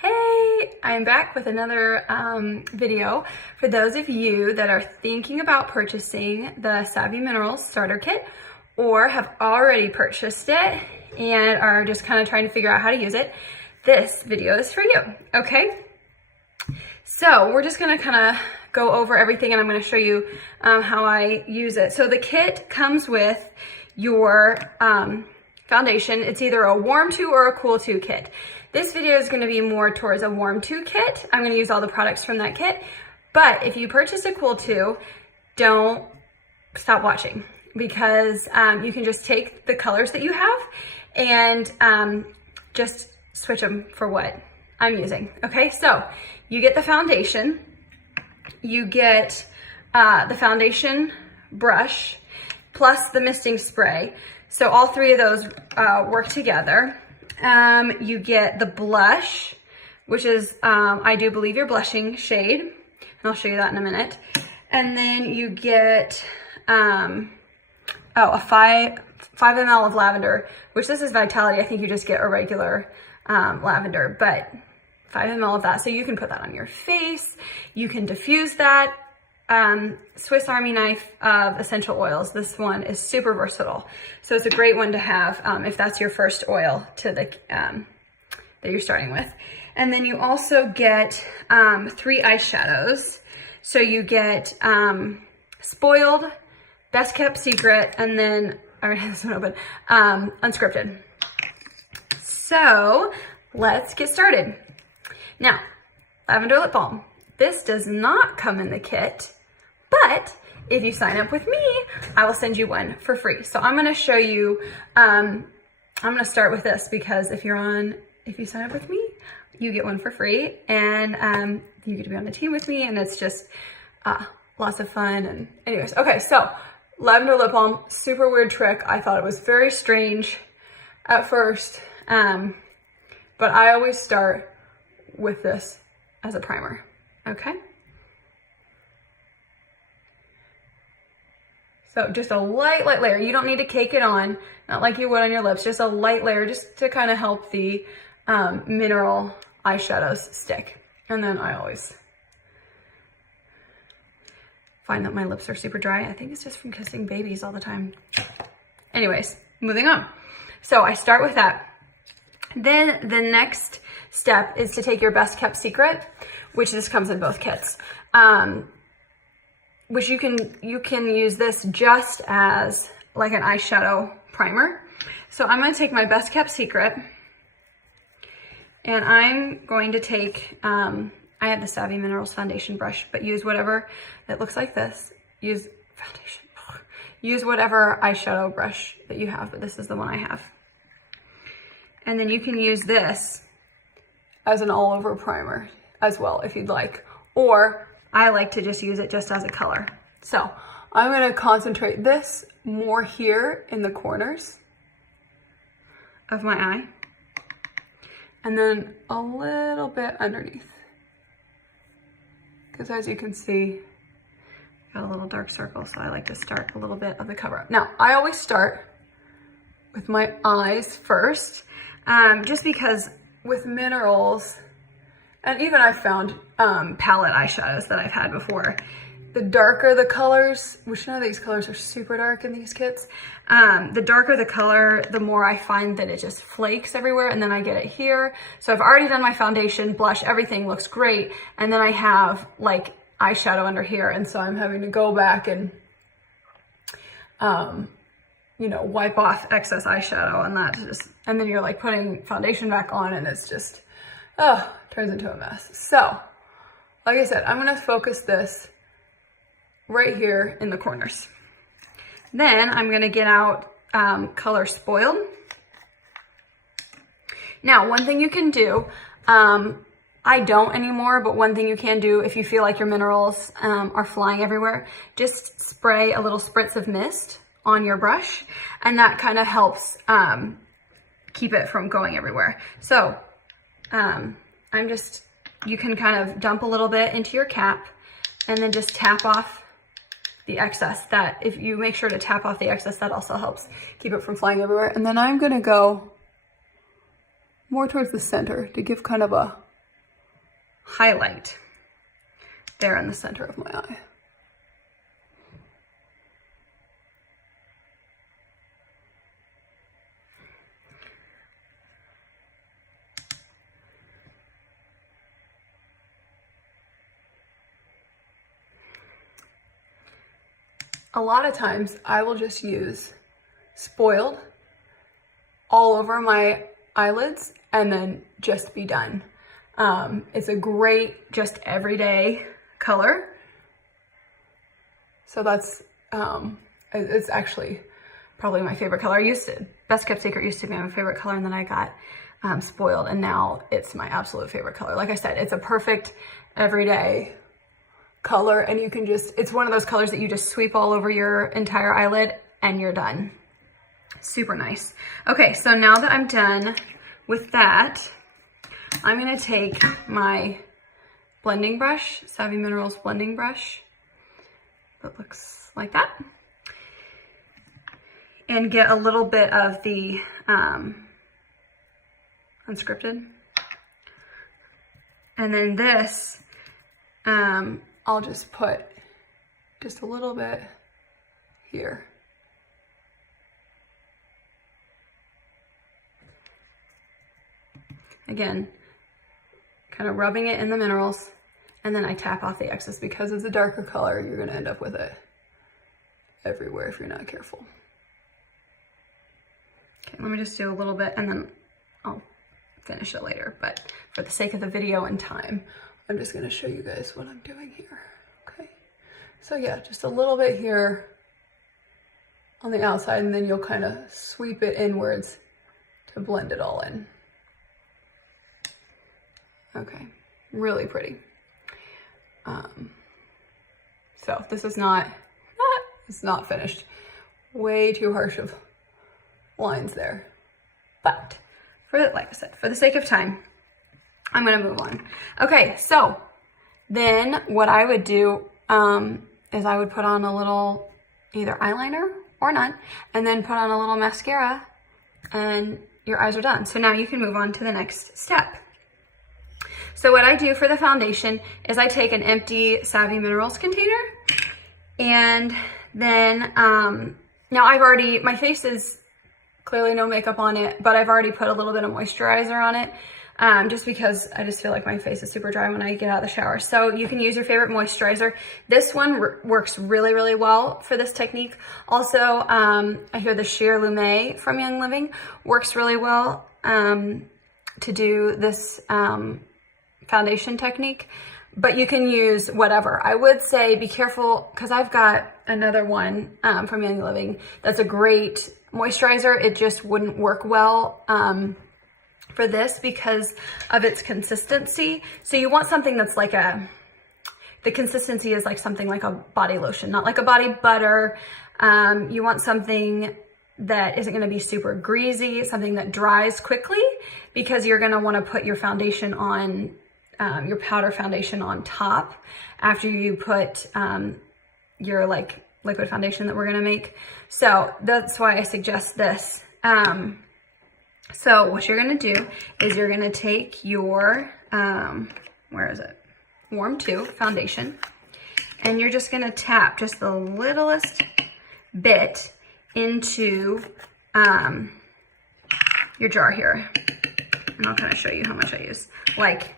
Hey, I'm back with another video for those of you that are thinking about purchasing the Savvy Minerals Starter Kit or have already purchased it and are just kind of trying to figure out how to use it. This video is for you, okay? So we're just gonna kind of go over everything and I'm gonna show you how I use it. So the kit comes with your foundation. It's either a warm to or a cool to kit. This video is going to be more towards a warm to kit. I'm going to use all the products from that kit. But if you purchase a cool to, don't stop watching because you can just take the colors that you have and just switch them for what I'm using. Okay, so you get the foundation, you get the foundation brush plus the misting spray. So all three of those work together. You get the blush, which is, I do believe your blushing shade, and I'll show you that in a minute. And then you get, a 5 ml of lavender, which this is Vitality. I think you just get a regular lavender, but 5 ml of that. So you can put that on your face. You can diffuse that. Swiss Army knife of essential oils. This one is super versatile. So it's a great one to have if that's your first oil to the that you're starting with. And then you also get 3 eyeshadows. So you get Spoiled, Best Kept Secret, and then I already have this one open, Unscripted. So let's get started. Now, lavender lip balm. This does not come in the kit, but if you sign up with me, I will send you one for free. So I'm gonna show you, I'm gonna start with this because if you sign up with me, you get one for free and you get to be on the team with me and it's just lots of fun. And anyways, okay, so lavender lip balm, super weird trick. I thought it was very strange at first, but I always start with this as a primer, okay? So just a light layer. You don't need to cake it on, not like you would on your lips, just a light layer just to kind of help the mineral eyeshadows stick. And then I always find that my lips are super dry. I think it's just from kissing babies all the time. Anyways, moving on. So I start with that. Then the next step is to take your Best Kept Secret, which this comes in both kits. Which you can use this just as like an eyeshadow primer. So I'm gonna take my Best Kept Secret and I'm going to take, I have the Savvy Minerals foundation brush, but use whatever that looks like this. Use whatever eyeshadow brush that you have, but this is the one I have. And then you can use this as an all over primer as well if you'd like, or I like to just use it just as a color. So I'm gonna concentrate this more here in the corners of my eye and then a little bit underneath. Because as you can see, got a little dark circle, so I like to start a little bit of the cover up. Now, I always start with my eyes first, just because with minerals, and even I've found palette eyeshadows that I've had before, the darker the colors, which none of these colors are super dark in these kits, the darker the color, the more I find that it just flakes everywhere and then I get it here. So I've already done my foundation, blush, everything looks great. And then I have like eyeshadow under here. And so I'm having to go back and, you know, wipe off excess eyeshadow and that just, and then you're like putting foundation back on and it's just, oh, turns into a mess. So, like I said, I'm gonna focus this right here in the corners. Then I'm gonna get out color Spoiled. Now, one thing you can do, I don't anymore, but one thing you can do if you feel like your minerals are flying everywhere, just spray a little spritz of mist on your brush, and that kind of helps keep it from going everywhere. So, you can kind of dump a little bit into your cap and then just tap off the excess. That if you make sure to tap off the excess, that also helps keep it from flying everywhere. And then I'm gonna go more towards the center to give kind of a highlight there in the center of my eye. A lot of times I will just use Spoiled all over my eyelids and then just be done. It's a great, just everyday color. So that's, it's actually probably my favorite color. Best Kept Secret used to be my favorite color, and then I got Spoiled, and now it's my absolute favorite color. Like I said, it's a perfect everyday color, and you can just, it's one of those colors that you just sweep all over your entire eyelid and you're done. Super nice. Okay, so now that I'm done with that, I'm gonna take my blending brush, Savvy Minerals blending brush that looks like that, and get a little bit of the Unscripted. And then this, I'll just put just a little bit here. Again, kind of rubbing it in the minerals, and then I tap off the excess. Because it's a darker color, you're gonna end up with it everywhere if you're not careful. Okay, let me just do a little bit and then I'll finish it later. But for the sake of the video and time, I'm just gonna show you guys what I'm doing here, okay? So yeah, just a little bit here on the outside, and then you'll kind of sweep it inwards to blend it all in. Okay, really pretty. So this is it's not finished. Way too harsh of lines there. But like I said, for the sake of time, I'm gonna move on. Okay, so then what I would do is I would put on a little either eyeliner or none, and then put on a little mascara, and your eyes are done. So now you can move on to the next step. So what I do for the foundation is I take an empty Savvy Minerals container, and then now my face is clearly no makeup on it, but I've already put a little bit of moisturizer on it, just because I just feel like my face is super dry when I get out of the shower. So you can use your favorite moisturizer. This one works really, really well for this technique. Also, I hear the Sheer Lume from Young Living works really well to do this foundation technique, but you can use whatever. I would say be careful, because I've got another one from Young Living that's a great moisturizer. It just wouldn't work well for this because of its consistency. So you want something that's like the consistency is like something like a body lotion, not like a body butter. You want something that isn't gonna be super greasy, something that dries quickly, because you're gonna wanna put your foundation on, your powder foundation on top after you put your like liquid foundation that we're gonna make. So that's why I suggest this. So what you're gonna do is you're gonna take your, where is it? Warm 2 foundation, and you're just gonna tap just the littlest bit into your jar here. And I'll kind of show you how much I use. Like,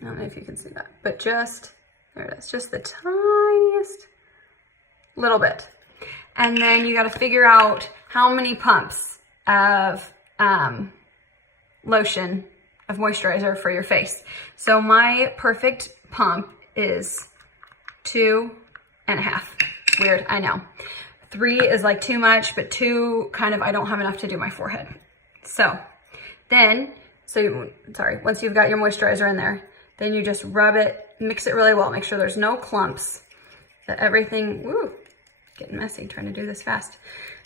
I don't know if you can see that, but just, there it is, just the tiniest little bit. And then you got to figure out how many pumps of lotion, of moisturizer for your face. So my perfect pump is 2.5. Weird, I know. 3 is like too much, but 2 kind of, I don't have enough to do my forehead. So then, once you've got your moisturizer in there, then you just rub it, mix it really well. Make sure there's no clumps, that everything, woo, getting messy trying to do this fast.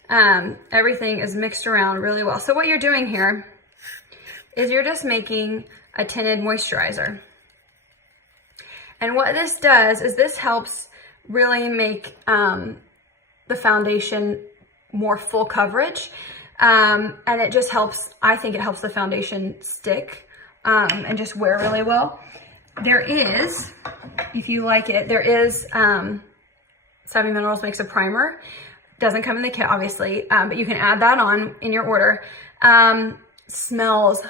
Everything is mixed around really well. So what you're doing here is you're just making a tinted moisturizer. And what this does is this helps really make the foundation more full coverage. And it just helps, I think it helps the foundation stick and just wear really well. There is, if you like it, there is, Savvy Minerals makes a primer. Doesn't come in the kit, obviously, but you can add that on in your order. Smells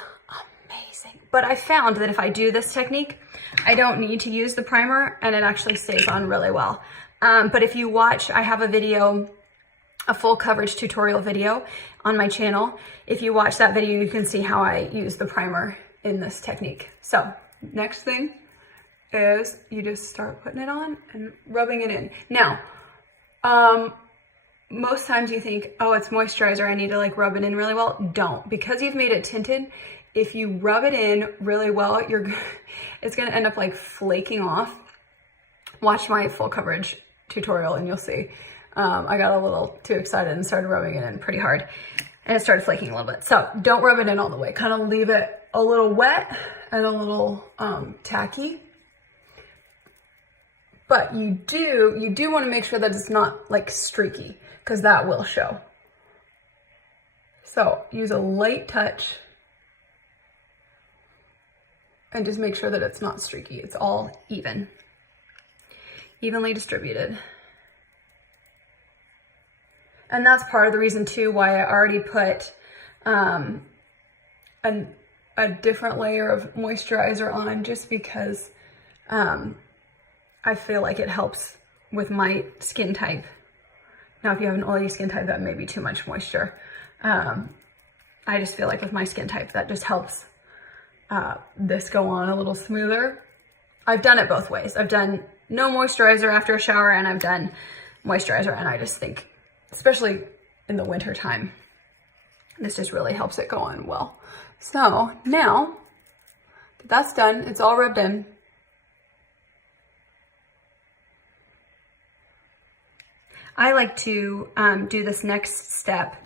amazing. But I found that if I do this technique, I don't need to use the primer and it actually stays on really well. But if you watch, I have a video, a full coverage tutorial video on my channel. If you watch that video, you can see how I use the primer in this technique. So next thing is you just start putting it on and rubbing it in. Now, most times you think, oh, it's moisturizer, I need to like rub it in really well. Don't, because you've made it tinted. If you rub it in really well, it's gonna end up like flaking off. Watch my full coverage tutorial and you'll see. I got a little too excited and started rubbing it in pretty hard and it started flaking a little bit. So don't rub it in all the way, kind of leave it a little wet and a little tacky. But you do want to make sure that it's not like streaky, because that will show. So use a light touch and just make sure that it's not streaky. It's all evenly distributed. And that's part of the reason too why I already put a different layer of moisturizer on, just because I feel like it helps with my skin type. Now, if you have an oily skin type, that may be too much moisture. I just feel like with my skin type, that just helps this go on a little smoother. I've done it both ways. I've done no moisturizer after a shower, and I've done moisturizer, and I just think, especially in the winter time, this just really helps it go on well. So now that that's done, it's all rubbed in. I like to do this next step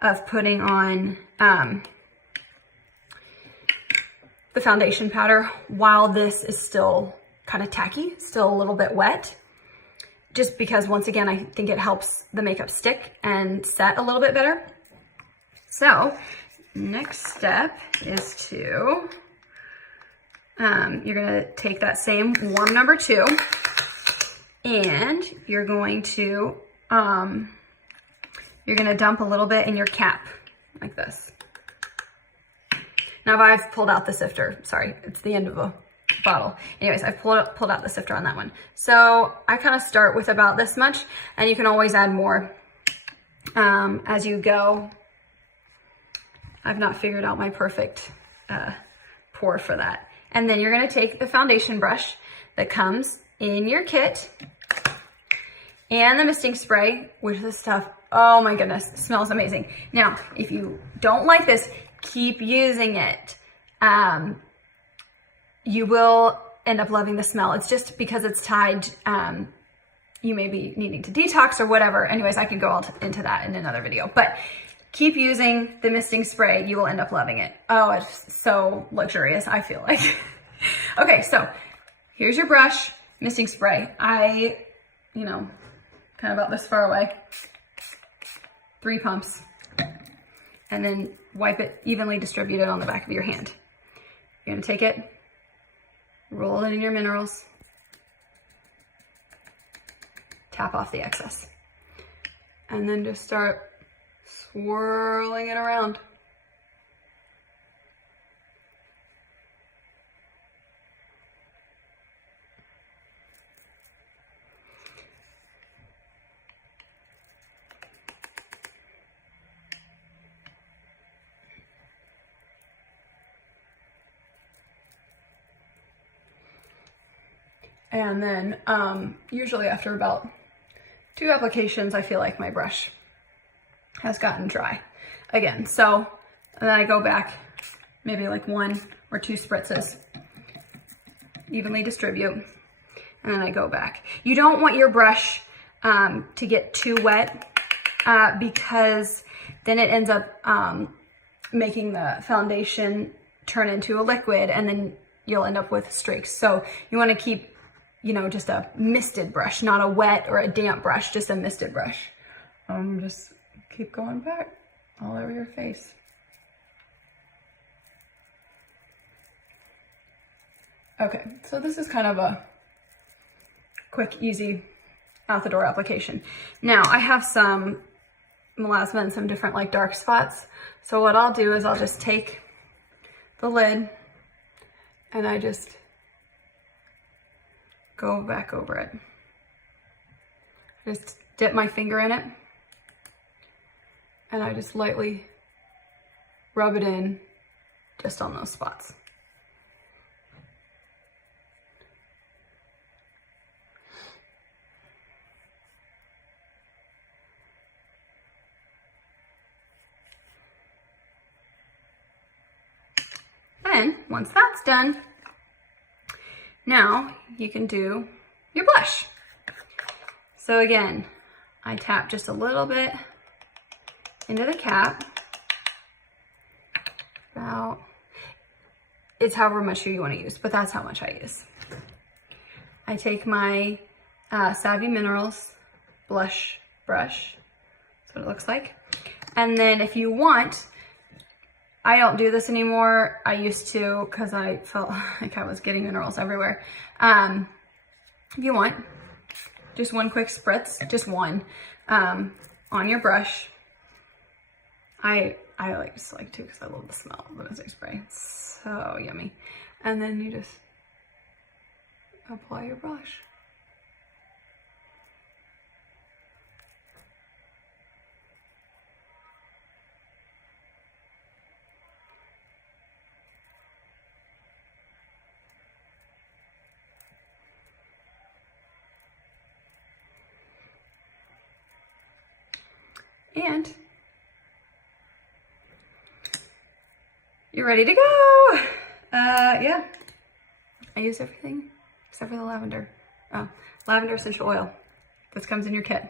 of putting on the foundation powder while this is still kind of tacky, still a little bit wet, just because once again, I think it helps the makeup stick and set a little bit better. So next step is to, you're gonna take that same warm number 2 and you're going to dump a little bit in your cap like this. Now I've pulled out the sifter, sorry, it's the end of a bottle. Anyways, I've pulled out the sifter on that one. So I kind of start with about this much, and you can always add more as you go. I've not figured out my perfect pour for that. And then you're gonna take the foundation brush that comes in your kit and the misting spray, which this stuff, oh my goodness, smells amazing. Now, if you don't like this, keep using it. You will end up loving the smell. It's just because it's tied, you may be needing to detox or whatever. Anyways, I can go all into that in another video, but keep using the misting spray. You will end up loving it. Oh, it's so luxurious, I feel like. Okay, so here's your brush, misting spray. Kind of about this far away. 3 pumps. And then wipe it, evenly distribute it on the back of your hand. You're gonna take it, roll it in your minerals, tap off the excess, and then just start swirling it around. And then usually after about 2 applications, I feel like my brush has gotten dry again. So then I go back, maybe like 1 or 2 spritzes, evenly distribute, and then I go back. You don't want your brush to get too wet because then it ends up making the foundation turn into a liquid, and then you'll end up with streaks. So you want to keep, just a misted brush, not a wet or a damp brush, just a misted brush. Just keep going back all over your face. Okay, so this is kind of a quick, easy out the door application. Now I have some melasma and some different like dark spots. So what I'll do is I'll just take the lid and I just go back over it. Just dip my finger in it and I just lightly rub it in just on those spots. And once that's done, now you can do your blush. So again, I tap just a little bit into the cap. It's however much you want to use, but that's how much I use. I take my Savvy Minerals blush brush. That's what it looks like. And then if you want, I don't do this anymore. I used to because I felt like I was getting minerals everywhere. If you want, just one quick spritz, just one, on your brush. I just like to because I love the smell of the Mystic Spray. It's so yummy. And then you just apply your brush. And you're ready to go. Yeah, I use everything except for the lavender. Oh, lavender essential oil. This comes in your kit.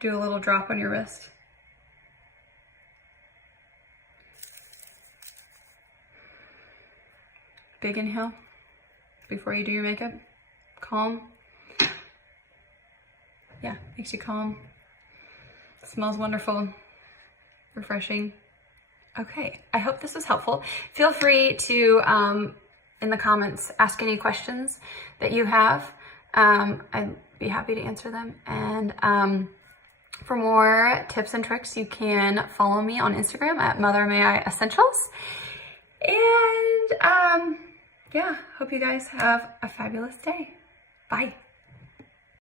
Do a little drop on your wrist. Big inhale before you do your makeup. Calm. Yeah, makes you calm. Smells wonderful, refreshing. Okay, I hope this was helpful. Feel free to, in the comments, ask any questions that you have. I'd be happy to answer them. And for more tips and tricks, you can follow me on Instagram at Mother May I Essentials. And yeah, hope you guys have a fabulous day. Bye.